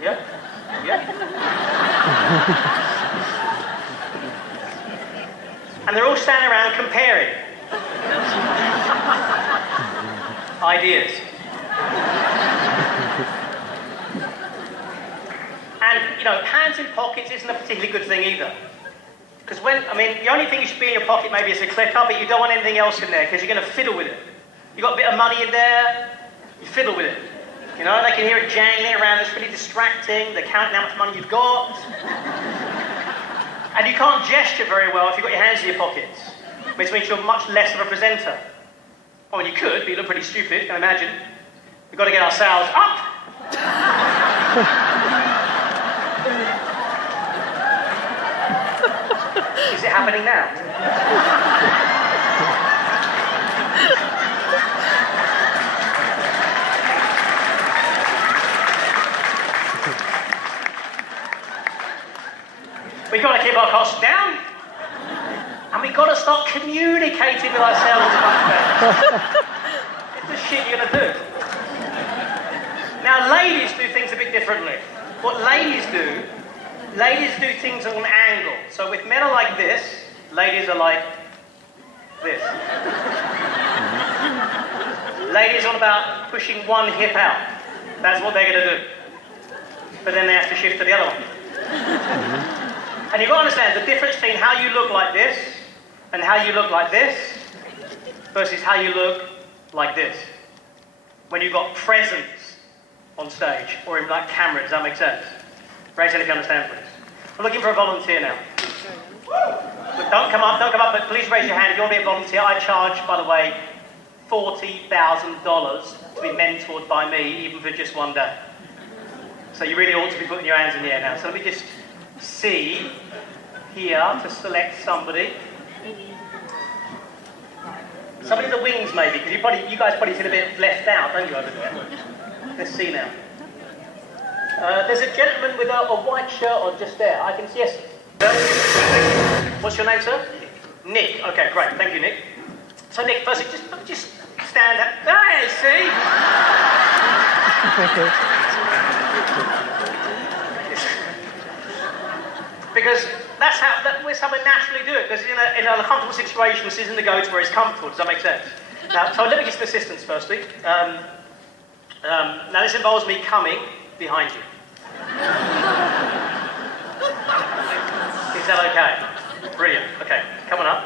Yeah? Yeah? And they're all standing around comparing ideas. And, you know, hands in pockets isn't a particularly good thing either. Because the only thing you should be in your pocket maybe is a clicker, but you don't want anything else in there because you're going to fiddle with it. You've got a bit of money in there, you fiddle with it. You know, they can hear it jangling around, it's really distracting, they're counting how much money you've got. And you can't gesture very well if you've got your hands in your pockets, which means you're much less of a presenter. I mean, you could, but you look pretty stupid, can I imagine? We've got to get ourselves up! Is it happening now? We've got to keep our costs down, and we've got to start communicating with ourselves much better. It's the shit you're going to do. Now, ladies do things a bit differently. What ladies do things on an angle. So if men are like this, ladies are like this. Ladies are about pushing one hip out. That's what they're going to do. But then they have to shift to the other one. And you've got to understand the difference between how you look like this and how you look like this versus how you look like this. When you've got presence on stage or in like camera, does that make sense? Raise it if you understand, please. I'm looking for a volunteer now. But don't come up, but please raise your hand if you want to be a volunteer. I charge, by the way, $40,000 to be mentored by me, even for just one day. So you really ought to be putting your hands in the air now. So let me just see here to select somebody. Somebody in the wings, maybe, because you guys probably feel a bit left out, don't you, over there? Let's see now. There's a gentleman with a white shirt on just there. I can see, yes. What's your name, sir? Nick. Okay, great. Thank you, Nick. So, Nick, firstly, just stand up. Hey, see? Because that's how we naturally do it. Because in a comfortable situation, this isn't the go to where it's comfortable. Does that make sense? Now, so let me get some assistance firstly. Now, this involves me coming behind you. Is that okay? Brilliant. Okay, come on up.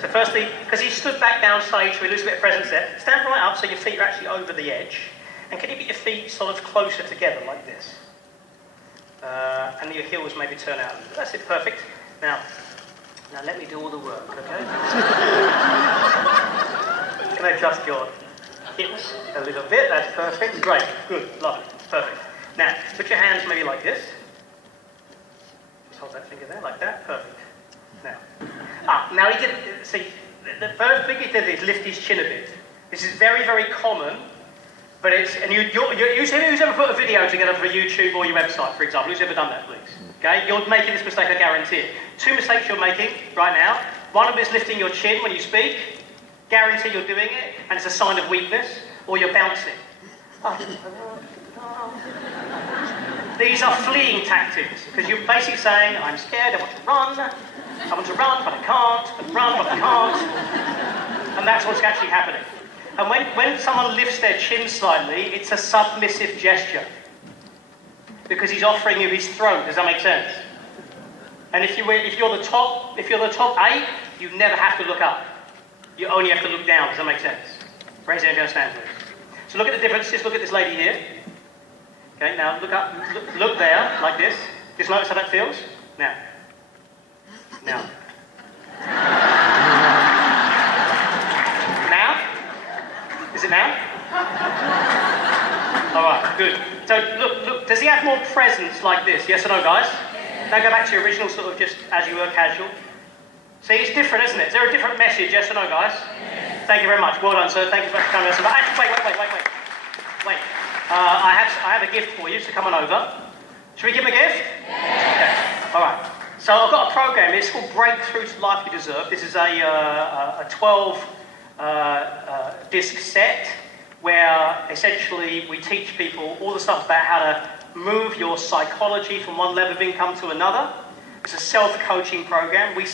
So firstly, because he stood back downstage, so we lose a bit of presence there. Stand right up so your feet are actually over the edge. And can you get your feet sort of closer together like this? And your heels maybe turn out. That's it, perfect. Now let me do all the work, okay? Can I adjust your hips a little bit? That's perfect. Great, good, lovely, perfect. Now, put your hands maybe like this. Just hold that finger there, like that, perfect. Now he did, see, the first thing he did is lift his chin a bit. This is very, very common, but it's, and who's ever put a video together for YouTube or your website, for example? Who's ever done that, please? Okay, you're making this mistake, I guarantee it. Two mistakes you're making right now. One of them is lifting your chin when you speak. Guarantee you're doing it, and it's a sign of weakness, or you're bouncing. These are fleeing tactics, because you're basically saying, I'm scared, I want to run, but I can't, but run, but I can't. And that's what's actually happening. And when someone lifts their chin slightly, it's a submissive gesture. Because he's offering you his throat, does that make sense? And if you're the top 8, you never have to look up. You only have to look down, does that make sense? Raise your hand if you understand, please. So look at the difference, just look at this lady here. Okay, now look up, look there, like this. Just notice how that feels. Now. Now. Is it now? Alright, good. So look, does he have more presence like this? Yes or no, guys? Yes. Now go back to your original sort of just as you were casual. See, it's different, isn't it? Is there a different message, yes or no, guys? Yes. Thank you very much. Well done, sir. Thank you for coming. Actually, wait. I have a gift for you, so come on over. Should we give him a gift? Yes. Okay. Alright. So I've got a program. It's called Breakthrough to Life You Deserve. This is a 12 disc set where essentially we teach people all the stuff about how to move your psychology from one level of income to another. It's a self-coaching program. We